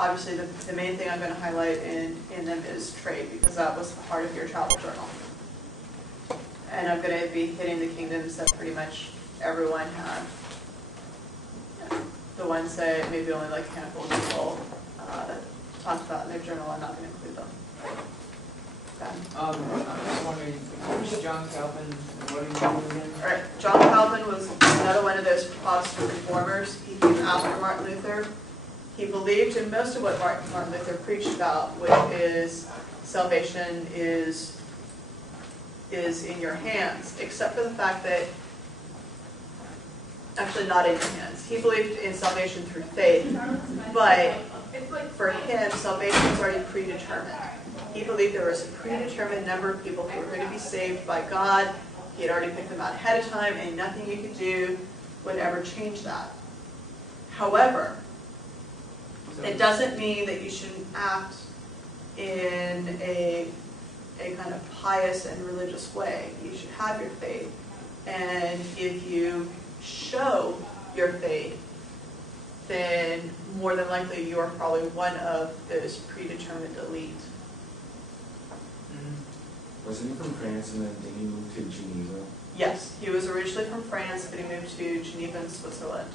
obviously the main thing I'm going to highlight in them is trade, because that was the heart of your travel journal. And I'm going to be hitting the kingdoms that pretty much everyone had. The ones that maybe only like a handful of people talked about in their journal, I'm not going to include them. I'm just wondering, who's John Calvin, and what did he do again? All right, John Calvin was another one of those Protestant reformers. He came after Martin Luther. He believed in most of what Martin Luther preached about, which is salvation is in your hands, except for the fact that, actually not in your hands. He believed in salvation through faith, but for him, salvation was already predetermined. He believed there was a predetermined number of people who were going to be saved by God. He had already picked them out ahead of time, and nothing you could do would ever change that. However, it doesn't mean that you shouldn't act in a kind of pious and religious way. You should have your faith. And if you show your faith, then more than likely you are probably one of those predetermined elite. Wasn't he from France and then he moved to Geneva? Yes, he was originally from France, but he moved to Geneva in Switzerland.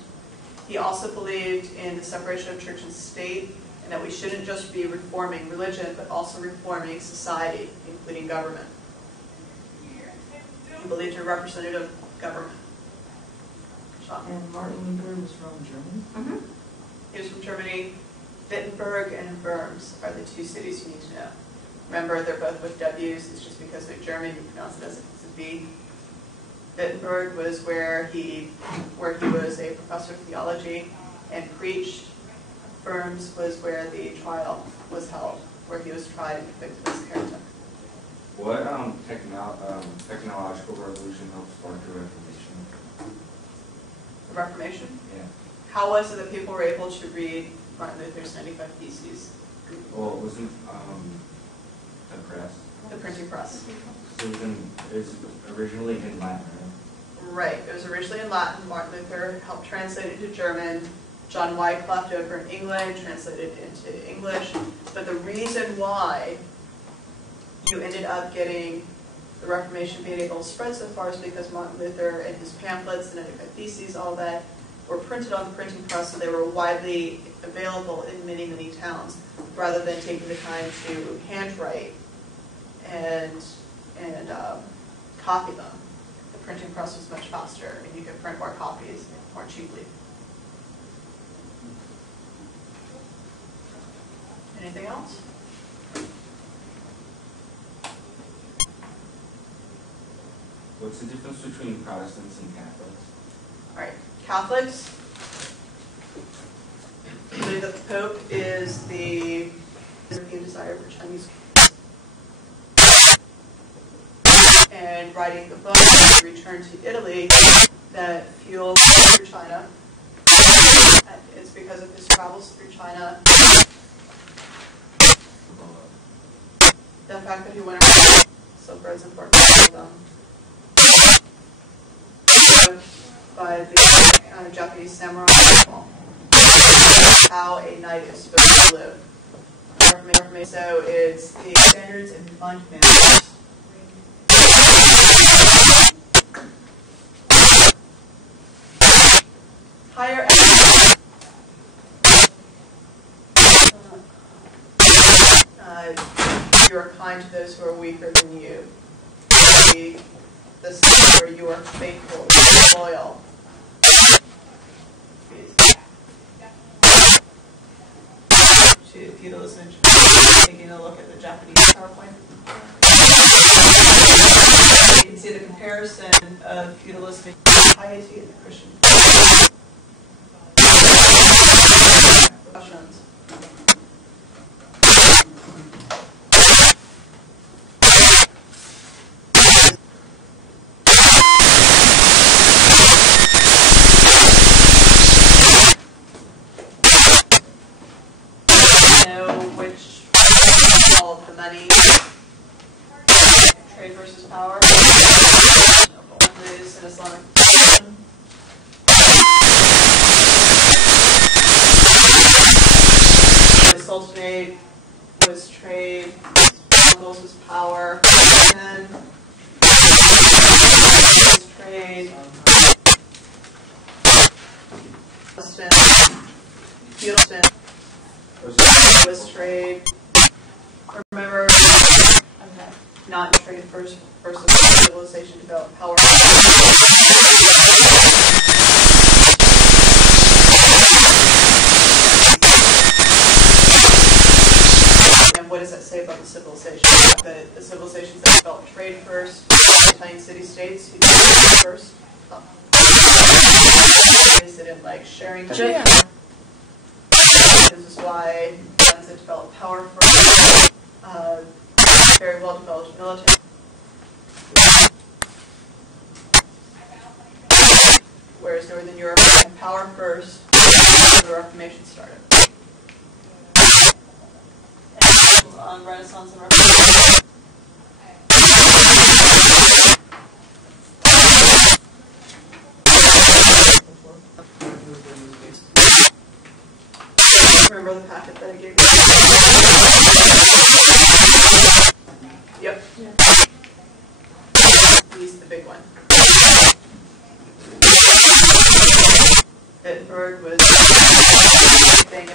He also believed in the separation of church and state, and that we shouldn't just be reforming religion, but also reforming society, including government. He believed in representative government. Sean? And Martin Luther was from Germany? Mm-hmm. He was from Germany. Wittenberg and Worms are the two cities you need to know. Remember, they're both with W's. It's just because they're German, you pronounce it as a V. Wittenberg was where he was a professor of theology and preached. Worms was where the trial was held, where he was tried and convicted as a heretic. What technological revolution helped spark the Reformation? The Reformation? Yeah. How was it that people were able to read Martin Luther's 95 Theses? Well, it wasn't the press. The printing press. So it was originally in Latin, right? Right. It was originally in Latin. Martin Luther helped translate it to German. John Wycliffe over in England translated it into English. But the reason why you ended up getting the Reformation being able to spread so far is because Martin Luther and his pamphlets, the 95 Theses, all that, were printed on the printing press, so they were widely available in many, many towns, rather than taking the time to handwrite and copy them. The printing press was much faster, and you could print more copies more cheaply. Anything else? What's the difference between Protestants and Catholics? All right, Catholics believe that the Pope is the European desire for Chinese, and writing the book Return to Italy that fueled through China. It's because of his travels through China. The fact that he went around Silk Roads and Fort by the Japanese samurai people, how a knight is supposed to live. So it's the standards and refined manners. Higher you are kind to those who are weaker than you. The state where you are faithful, loyal. To feudalism, taking a look at the Japanese PowerPoint. You can see the comparison of feudalism and piety in the Christian. Questions? Trade versus power. Is an Islamic Sultanate was trade, Mongols was power, and was trade, Houston was trade. Remember, okay, not trade first versus civilization developed power. And what does that say about the civilization? The civilizations that developed trade first, Italian city-states, who developed trade first. They didn't like sharing. Yeah. This is why ones that develop power first, very well developed military. Whereas Northern Europe had power first, the Reformation started. And on Renaissance and Reformation. Remember the packet that I gave you? Yep. He's the big one. Wittenberg was the thing.